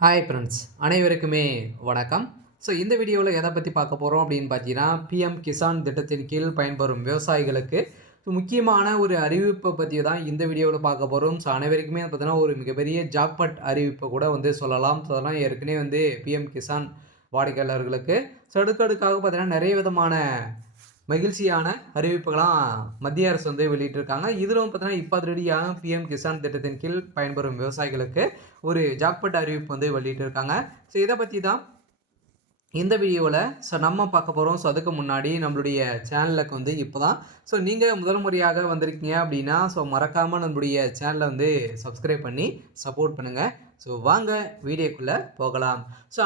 Hi friends, அனைவருக்குமே வணக்கம். இந்த வீடியோவில் எதை பற்றி பார்க்க போகிறோம் அப்படின்னு பார்த்தீங்கன்னா, பிஎம் கிசான் திட்டத்தின் கீழ் பயன்பெறும் விவசாயிகளுக்கு முக்கியமான ஒரு அறிவிப்பை பற்றி தான் இந்த வீடியோவில் பார்க்க போகிறோம். அனைவருக்குமே பார்த்தீங்கன்னா ஒரு மிகப்பெரிய ஜாக்பாட் அறிவிப்பை கூட சொல்லலாம். அதெல்லாம் ஏற்கனவே பிஎம் கிசான் வாடிக்கையாளர்களுக்கு அடுக்கடுக்காக பார்த்தீங்கன்னா நிறைய விதமான மகிழ்ச்சியான அறிவிப்புகளாம் மத்திய அரசு வெளியிட்டிருக்காங்க. இதிலும் பார்த்தீங்கன்னா இப்போ அதிரடியாக பிஎம் கிசான் திட்டத்தின் கீழ் பயன்பெறும் விவசாயிகளுக்கு ஒரு ஜாக்பாட் அறிவிப்பு வெளியிட்டிருக்காங்க. இதை பற்றி தான் இந்த வீடியோவில் நம்ம பார்க்க போகிறோம். அதுக்கு முன்னாடி நம்மளுடைய சேனலுக்கு இப்போ தான் நீங்கள் முதல் முறையாக வந்திருக்கீங்க அப்படின்னா மறக்காமல் நம்மளுடைய சேனலை சப்ஸ்கிரைப் பண்ணி சப்போர்ட் பண்ணுங்கள். வாங்க வீடியோக்குள்ளே போகலாம்.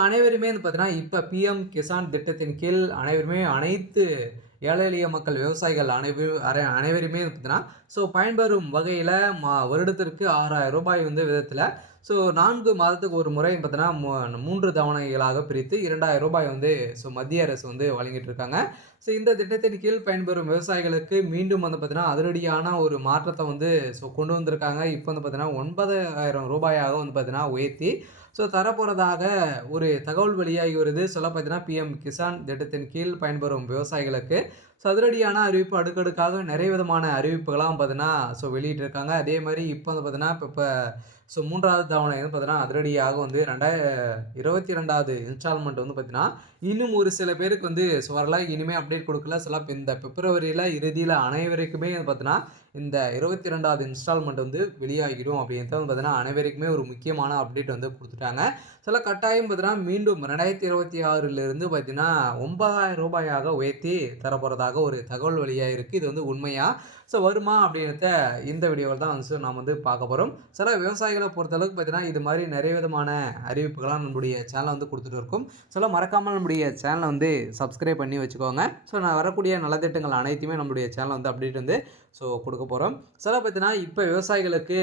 அனைவருமே பார்த்தீங்கன்னா இப்போ பிஎம் கிசான் திட்டத்தின் கீழ் அனைவருமே அனைத்து ஏழை எளிய மக்கள் விவசாயிகள் அனைவருமே பார்த்தீங்கன்னா பயன்பெறும் வகையில் வருடத்திற்கு 6000 ரூபாய் விதத்தில் 4 மாதத்துக்கு ஒரு முறை பார்த்தீங்கன்னா 3 தவணைகளாக பிரித்து 2000 ரூபாய் மத்திய அரசு வழங்கிட்டு இருக்காங்க. இந்த திட்டத்தின் கீழ் பயன்பெறும் விவசாயிகளுக்கு மீண்டும் பார்த்தீங்கன்னா அதிரடியான ஒரு மாற்றத்தை கொண்டு வந்திருக்காங்க. இப்போ பார்த்தீங்கன்னா 9000 ரூபாயாக பார்த்தீங்கன்னா உயர்த்தி தரப்போகிறதாக ஒரு தகவல் வெளியாகி வருது. பார்த்தீங்கன்னா பிஎம் கிசான் திட்டத்தின் கீழ் பயன்பெறும் விவசாயிகளுக்கு அதிரடியான அறிவிப்பு அடுக்கடுக்காக நிறைய விதமான அறிவிப்புகளாம் பார்த்தீங்கன்னா வெளியிட்டிருக்காங்க. அதே மாதிரி இப்போ பார்த்தீங்கன்னா இப்போ 3வது தவணை பார்த்தீங்கன்னா அதிரடியாக 2022வது இன்ஸ்டால்மெண்ட் பார்த்தீங்கன்னா இன்னும் ஒரு சில பேருக்கு வரல. இனிமேல் அப்டேட் கொடுக்கல. இந்த பிப்ரவரியில் இறுதியில் அனைவருக்குமே பார்த்தீங்கன்னா இந்த 22வது இன்ஸ்டால்மெண்ட் வெளியாகிடும் அப்படின்றது பார்த்தீங்கன்னா அனைவருக்குமே ஒரு முக்கியமான அப்டேட் கொடுத்துட்டாங்க. கட்டாயம் பார்த்தீங்கன்னா மீண்டும் 2026லிருந்து பார்த்தீங்கன்னா 9000 ரூபாயாக உயர்த்தி தரப்போகிறதாக ஒரு தகவல் வெளியாக இருக்குது. இது உண்மையா வருமா அப்படின்றத இந்த வீடியோவில் தான் நாம் பார்க்க போகிறோம். விவசாயிகளை பொறுத்தளவுக்கு பார்த்தீங்கன்னா இது மாதிரி நிறைய விதமான அறிவிப்புகளாக நம்மளுடைய சேனலை கொடுத்துட்டு இருக்கும். மறக்காமல் நம்முடைய சேனலை சப்ஸ்கிரைப் பண்ணி வச்சுக்கோங்க. நான் வரக்கூடிய நலத்திட்டங்கள் அனைத்துமே நம்மளுடைய சேனல் அப்டேட் கொடுக்க போகிறோம். பார்த்தீங்கன்னா இப்போ விவசாயிகளுக்கு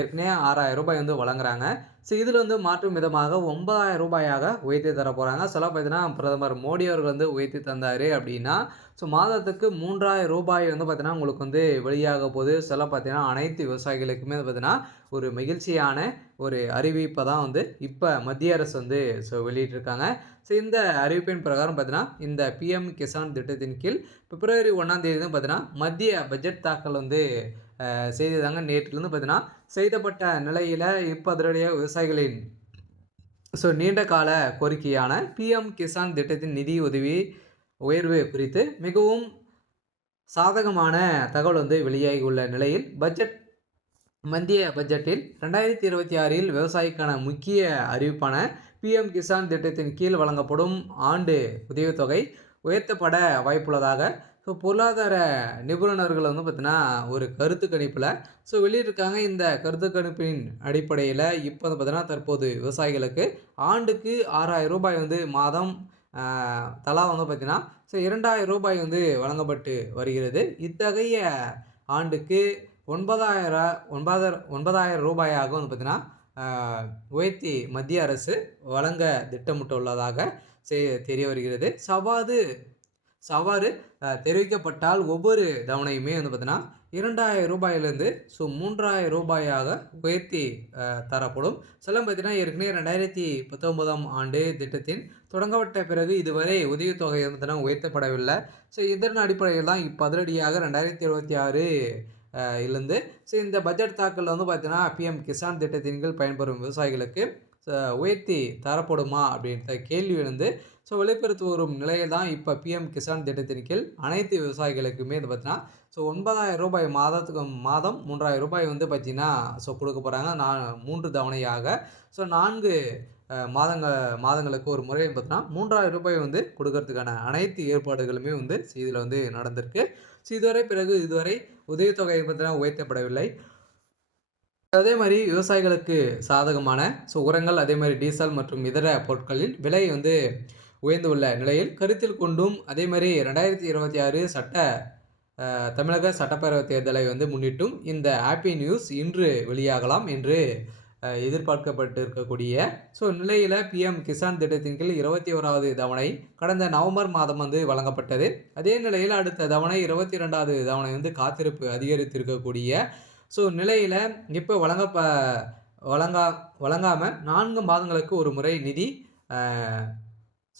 ஏற்கனவே 6000 ரூபாய் வழங்குறாங்க. இதில் மாற்றும் விதமாக 9000 ரூபாயாக உயர்த்தி தர போகிறாங்க. பார்த்தீங்கன்னா பிரதமர் மோடி அவர்கள் உயர்த்தி தந்தார் அப்படின்னா மாதத்துக்கு 3000 ரூபாய் பார்த்தீங்கன்னா உங்களுக்கு வெளியாக போகுது. பார்த்தீங்கன்னா அனைத்து விவசாயிகளுக்குமே பார்த்தீங்கன்னா ஒரு மகிழ்ச்சியான ஒரு அறிவிப்பை தான் இப்போ மத்திய அரசு வெளியிட்டிருக்காங்க. இந்த அறிவிப்பின் பிரகாரம் பார்த்தீங்கன்னா இந்த பிஎம் கிசான் திட்டத்தின் கீழ் பிப்ரவரி 1ஆம் தேதி பார்த்தீங்கன்னா மத்திய பட்ஜெட் தாக்கல் செய்ததாங்க. நேற்றிலிருந்து பார்த்தீங்கன்னா செய்தப்பட்ட நிலையில் இப்போ அதிரடியாக விவசாயிகளின் நீண்ட கால கோரிக்கையான பிஎம் கிசான் திட்டத்தின் நிதி உதவி உயர்வு குறித்து மிகவும் சாதகமான தகவல் வெளியாகி உள்ள நிலையில் மத்திய பட்ஜெட்டில் 2026இல் விவசாயிக்கான முக்கிய அறிவிப்பான பிஎம் கிசான் திட்டத்தின் கீழ் வழங்கப்படும் ஆண்டு உதவித்தொகை உயர்த்தப்பட வாய்ப்புள்ளதாக பொருளாதார நிபுணர்கள் பார்த்தீங்கன்னா ஒரு கருத்து கணிப்பில் வெளியிட்டிருக்காங்க. இந்த கருத்து கணிப்பின் அடிப்படையில் இப்போ பார்த்தீங்கன்னா தற்போது விவசாயிகளுக்கு ஆண்டுக்கு 6000 ரூபாய் மாதம் தலா பார்த்தீங்கன்னா 2000 ரூபாய் வழங்கப்பட்டு வருகிறது. இத்தகைய ஆண்டுக்கு 9000 ரூபாயாக பார்த்தீங்கன்னா உயர்த்தி மத்திய அரசு வழங்க திட்டமிட்டுள்ளதாக தெரிய வருகிறது. சவாறு தெரிவிக்கப்பட்டால் ஒவ்வொரு தவணையுமே பார்த்தீங்கன்னா 2000 ரூபாயிலிருந்து 3000 ரூபாயாக உயர்த்தி தரப்படும். பார்த்தீங்கன்னா ஏற்கனவே 2019ஆம் ஆண்டு திட்டத்தின் தொடங்கப்பட்ட பிறகு இதுவரை உதவித்தொகை பார்த்தீங்கன்னா உயர்த்தப்படவில்லை. இதன் அடிப்படையில் தான் இப்போ அதிரடியாக 2026 இருந்து இந்த பட்ஜெட் தாக்கல் பார்த்தீங்கன்னா பிஎம் கிசான் திட்டத்தின் கீழ் பயன்பெறும் விவசாயிகளுக்கு உயர்த்தி தரப்படுமா அப்படின்ற கேள்வி வெளிப்படுத்தி வரும் நிலையில் தான் இப்போ பிஎம் கிசான் திட்டத்தின் கீழ் அனைத்து விவசாயிகளுக்குமே பார்த்தீங்கன்னா 9000 ரூபாய் மாதம் 3000 ரூபாய் பார்த்தீங்கன்னா கொடுக்க போகிறாங்க. 3 தவணையாக 4 மாதங்களுக்கு ஒரு முறை பார்த்தீங்கன்னா 3000 ரூபாய் கொடுக்கறதுக்கான அனைத்து ஏற்பாடுகளுமே இதில் நடந்திருக்கு. இதுவரை உதவித்தொகை பார்த்தீங்கன்னா உயர்த்தப்படவில்லை. அதே மாதிரி விவசாயிகளுக்கு சாதகமான உரங்கள், அதே மாதிரி டீசல் மற்றும் இதர பொருட்களின் விலை உயர்ந்துள்ள நிலையில் கருத்தில் கொண்டும் அதே மாதிரி 2026 தமிழக சட்டப்பேரவை தேர்தலை முன்னிட்டும் இந்த ஹாப்பி நியூஸ் இன்று வெளியாகலாம் என்று எதிர்பார்க்கப்பட்டு இருக்கக்கூடிய நிலையில் பிஎம் கிசான் திட்டத்தின் கீழ் 21வது தவணை கடந்த நவம்பர் மாதம் வழங்கப்பட்டது. அதே நிலையில் அடுத்த தவணை 22வது தவணை காத்திருப்பு அதிகரித்திருக்கக்கூடிய நிலையில் இப்போ வழங்கா வழங்காம 4 மாதங்களுக்கு ஒரு முறை நிதி அ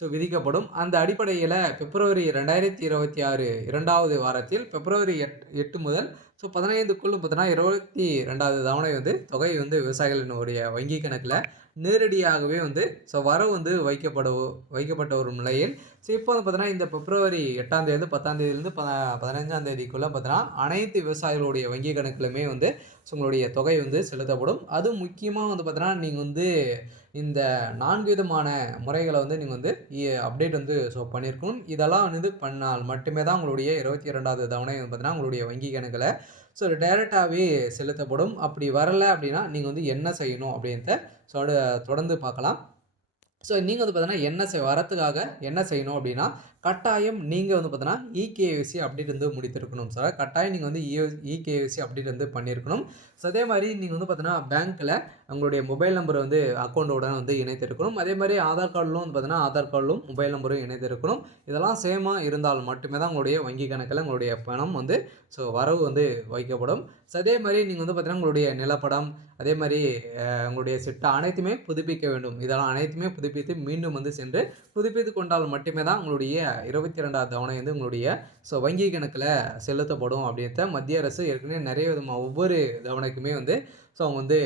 விதிக்கப்படும். அந்த அடிப்படையில பிப்ரவரி 2026 2வது வாரத்தில் பிப்ரவரி 8 முதல் 15க்குள் பார்த்தீங்கன்னா 22வது தவணை தொகை விவசாயிகளினுடைய வங்கி கணக்குல நேரடியாகவே வரவு வைக்கப்பட்ட ஒரு நிலையில், இப்போ பார்த்தீங்கன்னா இந்த பிப்ரவரி 8ஆம் தேதி 10ஆம் தேதியிலிருந்து 15ஆம் தேதிக்குள்ள பார்த்தீங்கன்னா அனைத்து விவசாயிகளுடைய வங்கி கணக்கிலுமே உங்களுடைய தொகை செலுத்தப்படும். அதுவும் முக்கியமா பார்த்தீங்கன்னா நீங்க இந்த 4 விதமான முறைகள நீங்க அப்டேட் பண்ணியிருக்கணும். இதெல்லாம் பண்ணால் மட்டுமே தான் உங்களுடைய 22வது தவணை பார்த்தீங்கன்னா உங்களுடைய வங்கி கணக்குல டைரக்ட்டாவே செலுத்தப்படும். அப்படி வரல அப்படின்னா, நீங்க என்ன செய்யணும் அப்படின்றத தொடர்ந்து பார்க்கலாம். நீங்க பார்த்தீங்கன்னா வரத்துக்காக என்ன செய்யணும் அப்படின்னா, கட்டாயம் நீங்க பார்த்தீங்கன்னா இகேஒய்சி அப்டேட் முடித்திருக்கணும் சார். கட்டாயம் நீங்க இகேஒய்சி அப்டேட் பண்ணியிருக்கணும். அதே மாரி நீங்க பார்த்தீங்கன்னா பேங்க்ல உங்களுடைய மொபைல் நம்பர் அக்கவுண்டோட இணைத்திருக்கணும். அதே மாரி ஆதார் கார்டிலும் பார்த்தீங்கன்னா ஆதார் கார்டிலும் மொபைல் நம்பரும் இணைத்திருக்கணும். இதெல்லாம் சேமா இருந்தால் மட்டுமே தான் உங்களுடைய வங்கி கணக்குல உங்களுடைய பணம் வரவு வைக்கப்படும். அதே மாரி நீங்க பார்த்தீங்கன்னா உங்களுடைய நிலப்படம், அதே மாரி உங்களுடைய சிட்டா அனைத்துமே புதுப்பிக்க வேண்டும். இதெல்லாம் அனைத்துமே புதுப்பித்து மீண்டும் சென்று புதுப்பித்துக் கொண்டால் மட்டுமே தான் உங்களுடைய 22வது தவணை உங்களுடைய வங்கி கணக்குல செலுத்தப்படும் அப்படின்றத மத்திய அரசு ஏற்கனவே நிறைய விதமா ஒவ்வொரு தவணைக்குமே அவங்க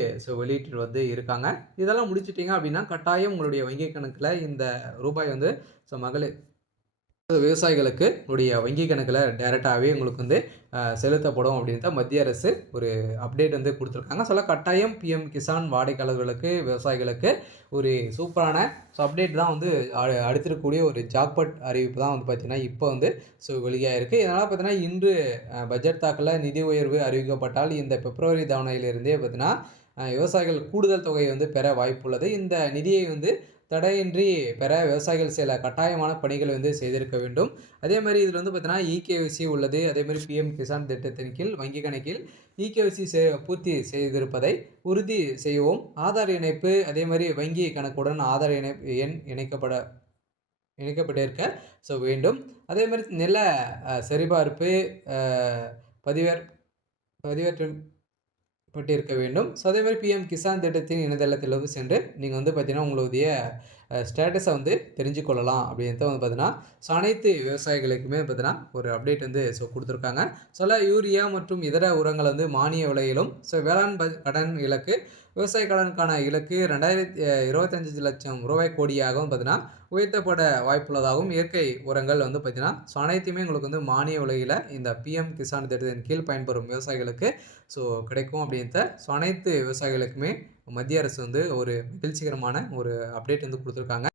வெளியிட்டு இருக்காங்க. இதெல்லாம் முடிச்சுட்டீங்க அப்படின்னா, கட்டாயம் உங்களுடைய வங்கி கணக்குல இந்த ரூபாய் மகளிர் விவசாயிகளுக்கு உங்களுடைய வங்கி கணக்குல டைரக்ட்டாவே உங்களுக்கு செலுத்தப்படும் அப்படின்றத மத்திய அரசு ஒரு அப்டேட் குடுத்துருக்காங்க. கட்டாயம் பிஎம் கிசான் வாடிக்கையாளர்களுக்கு, விவசாயிகளுக்கு ஒரு சூப்பரான அப்டேட் தான் அடுத்திருக்கக்கூடிய ஒரு ஜாக்பாட் அறிவிப்பு தான் பார்த்தீங்கன்னா, இப்போ வெளியாயிருக்கு. இதனால பார்த்தீங்கன்னா, இன்று பட்ஜெட் தாக்கல்ல நிதி உயர்வு அறிவிக்கப்பட்டால் இந்த பிப்ரவரி தவணையிலிருந்தே பார்த்தீங்கன்னா, விவசாயிகள் கூடுதல் தொகையை பெற வாய்ப்புள்ளது. இந்த நிதியை தடையின்றி பெற விவசாயிகள் சில கட்டாயமான பணிகளை செய்திருக்க வேண்டும். அதே மாரி இதில் பார்த்தீங்கன்னா இகேஒய்சி உள்ளது. அதே மாரி பிஎம் கிசான் திட்டத்தின் கீழ் வங்கி கணக்கில் இகேஒய்சி பூர்த்தி செய்திருப்பதை உறுதி செய்யவும், ஆதார் இணைப்பு, அதே மாரி வங்கி கணக்குடன் ஆதார் எண் இணைக்கப்பட்டிருக்க வேண்டும். அதே மாரி நில சரிபார்ப்பு பதிவேற்றம் பட்டிருக்க வேண்டும். அதே மாரி பிஎம் கிசான் திட்டத்தின் இணையதளத்தில் சென்று நீங்க பார்த்தீங்கன்னா, உங்களுடைய ஸ்டேட்டஸ தெரிஞ்சு கொள்ளலாம் அப்படின்றத பார்த்தீங்கன்னா, அனைத்து விவசாயிகளுக்குமே பார்த்தீங்கன்னா, ஒரு அப்டேட் குடுத்துருக்காங்க. யூரியா மற்றும் இதர உரங்கள் மானிய விலையிலும், வேளாண் கடன் இலக்கு, விவசாய கடனுக்கான இலக்கு 25 லட்சம் ரூபாய் கோடியாகவும் பார்த்தீங்கன்னா, உயர்த்தப்பட வாய்ப்புள்ளதாகவும், இயற்கை உரங்கள் பார்த்தீங்கன்னா, அனைத்துமே உங்களுக்கு மானிய விலையில இந்த பிஎம் கிசான் திட்டத்தின் கீழ் பயன்பெறும் விவசாயிகளுக்கு கிடைக்கும் அப்படின்றத அனைத்து விவசாயிகளுக்குமே மத்திய அரசு ஒரு மகிழ்ச்சிகரமான ஒரு அப்டேட் குடுத்துருக்காங்க.